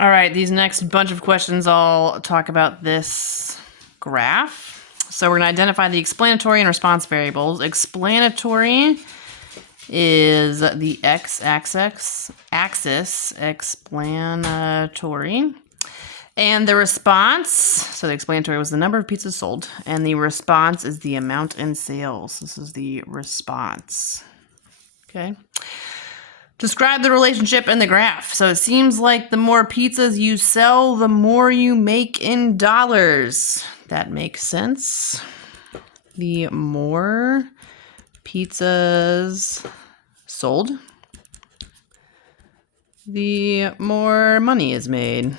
All right, these next bunch of questions all talk about this graph. So we're going to identify the explanatory and response variables. Explanatory is the x-axis, explanatory. And the response, so the explanatory was the number of pizzas sold, and the response is the amount in sales. This is the response. Okay. Describe the relationship in the graph. So it seems like the more pizzas you sell, the more you make in dollars. That makes sense. The more pizzas sold, the more money is made.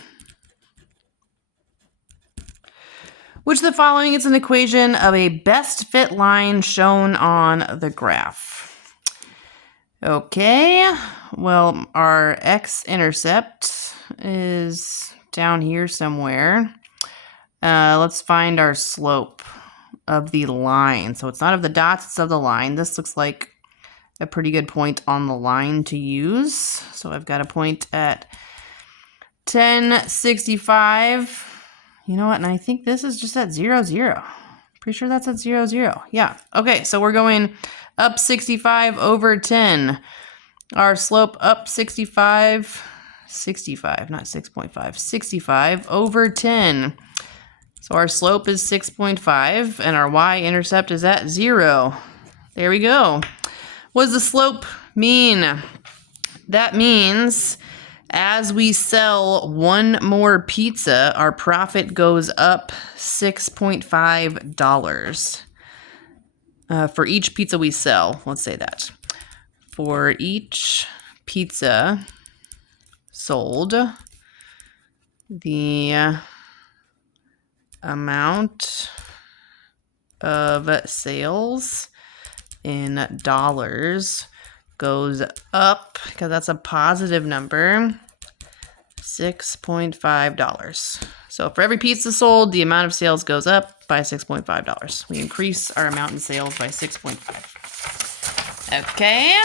Which of the following is an equation of a best fit line shown on the graph? Okay, well, our x-intercept is down here somewhere. Let's find our slope of the line. So it's not of the dots, it's of the line. This looks like a pretty good point on the line to use. So I've got a point at 1065. You know what? And I think this is just at 0, 0. Pretty sure that's at 0, 0. Yeah. Okay, so we're going up 65 over 10. Our slope up 65, not 6.5, 65 over 10. So our slope is 6.5, and our y-intercept is at 0. There we go. What does the slope mean? That means as we sell one more pizza, our profit goes up $6.5. For each pizza we sell, let's say that. For each pizza sold, the amount of sales in dollars goes up, because that's a positive number, $6.5. So for every pizza sold, the amount of sales goes up by $6.5. We increase our amount in sales by 6.5. Okay.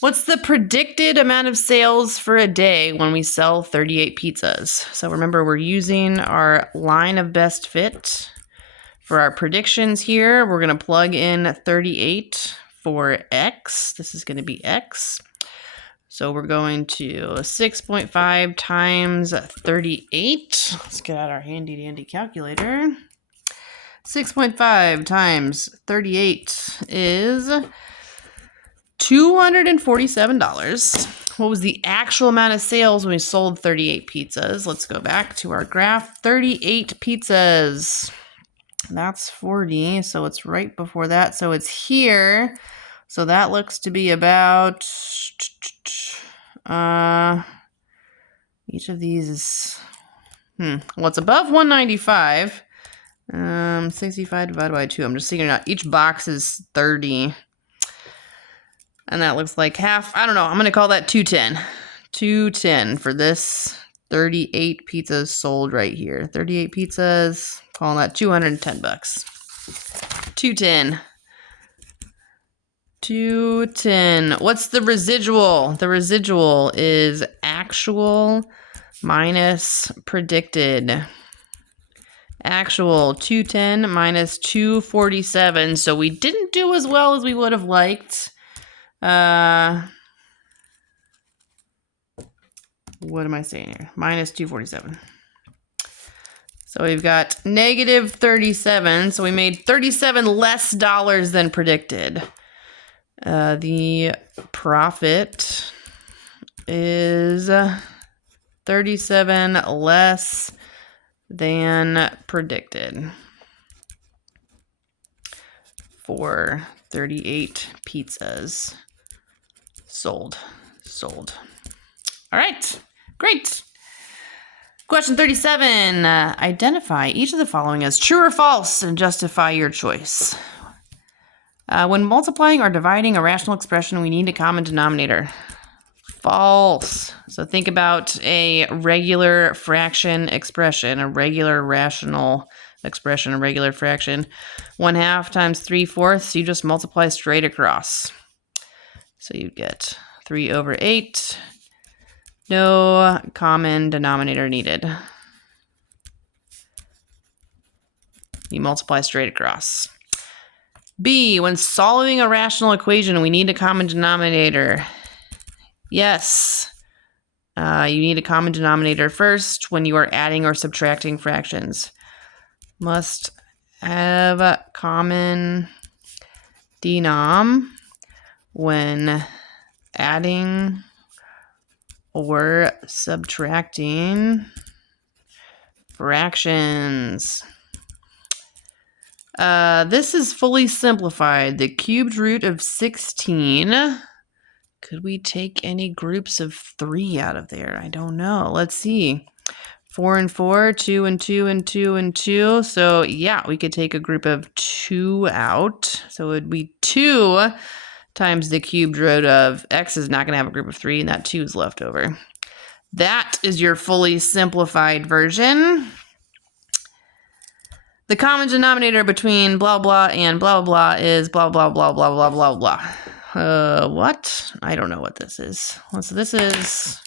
What's the predicted amount of sales for a day when we sell 38 pizzas? So remember, we're using our line of best fit. For our predictions here, we're going to plug in 38 for x. This is going to be x. So we're going to 6.5 times 38. Let's get out our handy dandy calculator. 6.5 times 38 is $247. What was the actual amount of sales when we sold 38 pizzas? Let's go back to our graph. 38 pizzas. That's 40, so it's right before that. So it's here. So that looks to be about, each of these is, well, it's above 195. 65 divided by 2. I'm just figuring out each box is 30. And that looks like half. I don't know. I'm going to call that 210. 210 for this 38 pizzas sold right here. 38 pizzas, calling that $210. 210. 210. What's the residual? The residual is actual minus predicted. Actual 210 minus 247. So we didn't do as well as we would have liked. What am I saying here? Minus 247. So we've got negative 37. So we made 37 less dollars than predicted. The profit is 37 less than predicted for 38 pizzas sold. All right, great. Question 37. Identify each of the following as true or false and justify your choice. When multiplying or dividing a rational expression, we need a common denominator. False. So think about a regular fraction expression, a regular rational expression, a regular fraction. 1/2 times 3/4, you just multiply straight across. So you get 3/8 No common denominator needed. You multiply straight across. B, when solving a rational equation, we need a common denominator. Yes. You need a common denominator first when you are adding or subtracting fractions. Must have a common denom when adding or subtracting fractions. This is fully simplified. The cubed root of 16. Could we take any groups of 3 out of there? I don't know. Let's see. 4 and 4, 2 and 2 and 2 and 2. So yeah, we could take a group of 2 out. So it would be 2 times the cubed root of x is not going to have a group of 3, and that 2 is left over. That is your fully simplified version. The common denominator between blah blah and blah blah is blah blah blah blah blah blah blah. What? I don't know what this is. So this is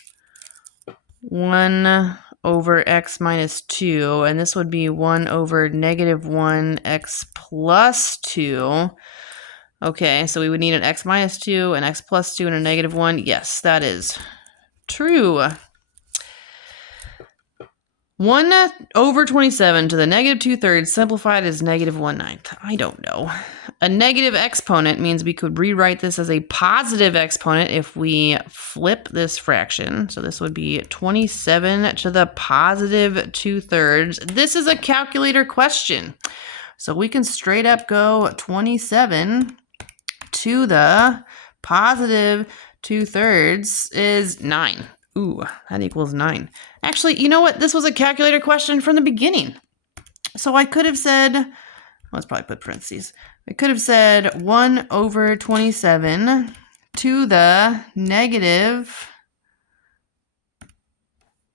1 over x minus 2, and this would be 1 over negative 1 x plus 2. Okay, so we would need an x minus 2, an x plus 2, and a negative 1. Yes, that is true. 1 over 27 to the negative 2/3 simplified is negative 1/9. I don't know. A negative exponent means we could rewrite this as a positive exponent if we flip this fraction. So this would be 27 to the positive 2/3. This is a calculator question. So we can straight up go 27 to the positive 2/3 is 9. Ooh, that equals 9. Actually, you know what? This was a calculator question from the beginning. So I could have said, let's probably put parentheses. I could have said 1 over 27 to the negative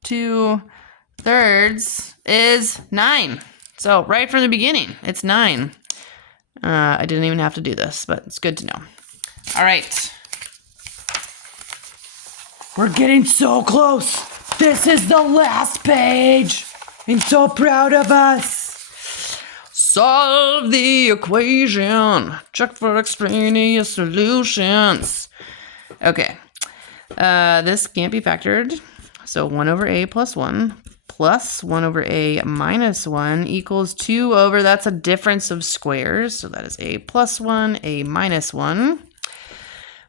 2/3 is 9. So right from the beginning, it's 9. I didn't even have to do this, but it's good to know. All right. We're getting so close. This is the last page. I'm so proud of us. Solve the equation. Check for extraneous solutions. Okay. This can't be factored. So 1 over a plus 1 plus 1 over a minus 1 equals 2 over, that's a difference of squares. So that is a plus 1, a minus 1.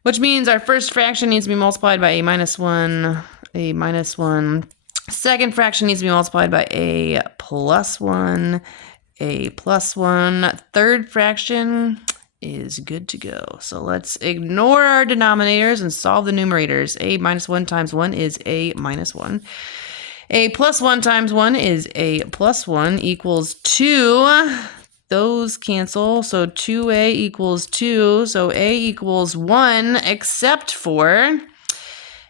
Which means our first fraction needs to be multiplied by a minus 1, a minus 1. Second fraction needs to be multiplied by a plus 1, a plus 1. Third fraction is good to go. So let's ignore our denominators and solve the numerators. A minus 1 times 1 is a minus 1. A plus 1 times 1 is a plus 1 equals 2. Those cancel, so 2a equals 2, so a equals 1, except for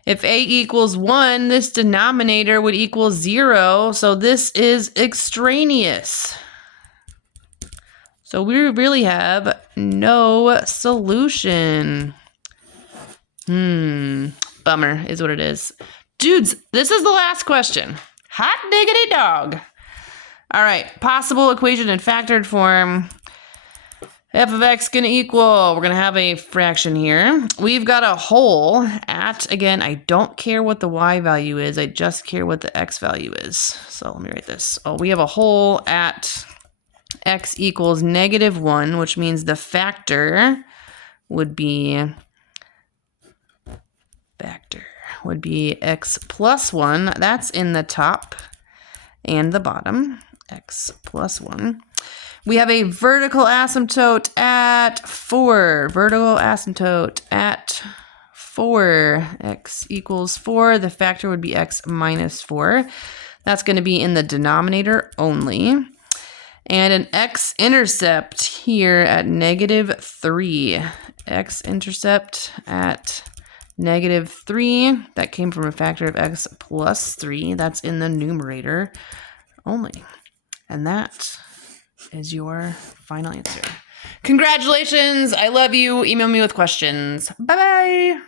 if a equals 1, this denominator would equal 0, so this is extraneous. So we really have no solution. Bummer is what it is. Dudes, this is the last question. Hot diggity dog. All right, possible equation in factored form. F of x going to equal, we're going to have a fraction here. We've got a whole at, again, I don't care what the y value is. I just care what the x value is. So let me write this. Oh, we have a whole at x equals negative 1, which means the factor would be x plus 1. That's in the top and the bottom. X plus 1. We have a vertical asymptote at 4. Vertical asymptote at 4. X equals 4. The factor would be x minus 4. That's going to be in the denominator only. And an x-intercept here at negative 3. X-intercept at negative 3. That came from a factor of x plus 3. That's in the numerator only. And that is your final answer. Congratulations. I love you. Email me with questions. Bye-bye.